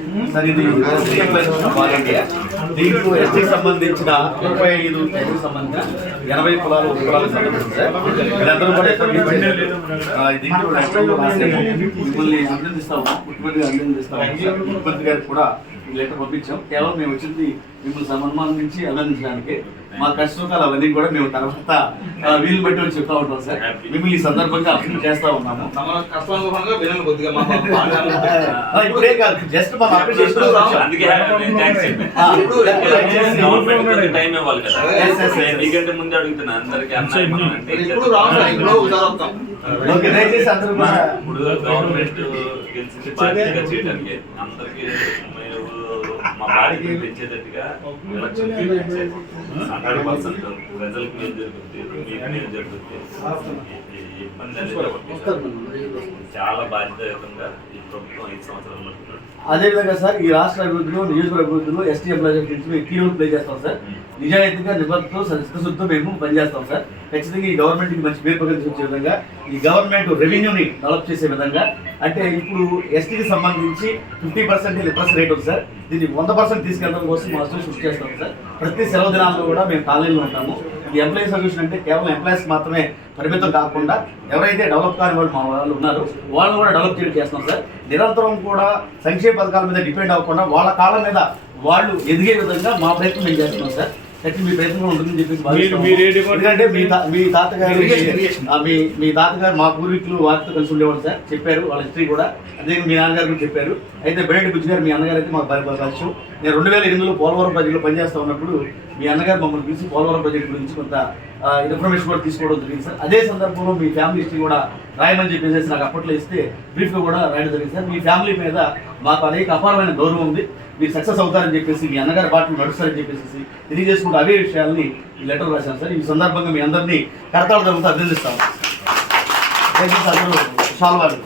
Mm-hmm. Sir ఇది దీంట్లో ఎస్టీకి సంబంధించిన ముప్పై ఐదు సంబంధించిన ఎనభై కులాలు ఒక కులాలకు సంబంధించిన సార్. వీళ్ళందరూ కూడా దీంట్లో మిమ్మల్ని అభినందిస్తాము. ముఖ్యమంత్రి అభినందిస్తాము. ముఖ్యమంత్రి గారికి కూడా లెటర్ పంపించాం. కేవలం మేము వచ్చింది మిమ్మల్ని సన్మానించి అభినందించడానికి. మా కష్టసుఖాలు అవన్నీ కూడా మేము తర్వాత వీలు బట్టి వచ్చి చెప్తా ఉంటాం సార్. మిమ్మల్ని ఈ సందర్భంగా అభివృద్ధి చేస్తా ఉన్నాము. ఇప్పుడే కాదు. జస్ట్ మన అందుకే గవర్నమెంట్ టైం ఇవ్వాలి కదా. మీకంటే ముందే అడుగుతున్నా అందరికి ఇప్పుడు గవర్నమెంట్ గెలిచింది పార్టీగా చేయడానికి అందరికి పార్టీకి తెచ్చేటట్టుగా ఎలక్షన్ హండ్రెడ్ పర్సెంట్ ప్రజలకు మేలు జరుగుతుంది మీకు ఇబ్బంది అనేది. చాలా బాధ్యతయుతంగా ఈ ప్రభుత్వం ఐదు సంవత్సరాలు నడుపుతున్నాడు అదేవిధంగా సార్ ఈ రాష్ట్ర అభివృద్ధిలో నియోజకవర్గ అభివృద్ధిలో ఎస్టీ ఎంప్లాయీస్ గురించి మేము కీ రోల్ ప్లే చేస్తాం సార్. నిజాయితీగా నిబద్ధతో చిత్తశుద్ధితో మేము పనిచేస్తాం సార్. ఖచ్చితంగా ఈ గవర్నమెంట్ మంచి పేరు ప్రకటించే విధంగా ఈ గవర్నమెంట్ రెవెన్యూని డెవలప్ చేసే విధంగా అంటే ఇప్పుడు ఎస్టీకి సంబంధించి ఫిఫ్టీ పర్సెంట్ రేట్ ఉంది సార్. దీన్ని వంద పర్సెంట్ తీసుకెళ్ళడం కోసం మా అసలు కృషి చేస్తాం సార్. ప్రతి సెలవు దినాల్లో కూడా మేము కాలనీలో ఉంటాము. ఈ ఎంప్లాయీ సొల్యూషన్ అంటే కేవలం ఎంప్లాయీస్ మాత్రమే పరిమితం కాకుండా ఎవరైతే డెవలప్ కాని వాళ్ళు మా వాళ్ళు ఉన్నారు వాళ్ళని కూడా డెవలప్ చేయడం చేస్తున్నాం సార్. నిరంతరం కూడా సంక్షేమ పథకాల మీద డిపెండ్ అవ్వకుండా వాళ్ళ కాలం మీద వాళ్ళు ఎదిగే విధంగా మా ప్రయత్నం మేము చేస్తున్నాం సార్. మీ ప్రయత్నం ఉంటుందని? ఎందుకంటే మీ మీ తాతగారు మీ మీ తాతగారు మా పూర్వీకులు వారితో కలిసి ఉండేవాళ్ళు సార్. చెప్పారు వాళ్ళ హిస్టరీ కూడా. అదే మీ నాన్నగారు కూడా చెప్పారు. అయితే బెడెట్ బుజ్జి గారు మీ అన్నగారు అయితే మాకు పరిచయం. నేను రెండు వేల ఎనిమిదిలో పోలవరం ప్రాజెక్టులో పనిచేస్తా ఉన్నప్పుడు మీ అన్నగారు మమ్మల్ని పిలిచి పోలవరం ప్రాజెక్ట్ గురించి కొంత ఇన్ఫర్మేషన్ కూడా తీసుకోవడం జరిగింది సార్. అదే సందర్భంలో మీ ఫ్యామిలీ హిస్టరీ కూడా రాయమని చెప్పేసి నాకు అప్పట్లో ఇస్తే బ్రీఫ్గా కూడా రాయడం జరిగింది సార్. మీ ఫ్యామిలీ మీద మాకు అనేక అపారమైన గౌరవం ఉంది. మీరు సక్సెస్ అవుతారని చెప్పేసి మీ అన్నగారి పాటలు నడుస్తారని చెప్పేసి తెలియజేసుకుంటూ అవే విషయాల్ని ఈ లెటర్ రాశాను సార్. ఈ సందర్భంగా మీ అందరినీ కరతాళ దగ్గర అభినందిస్తాను అందరూ షాల్వాలు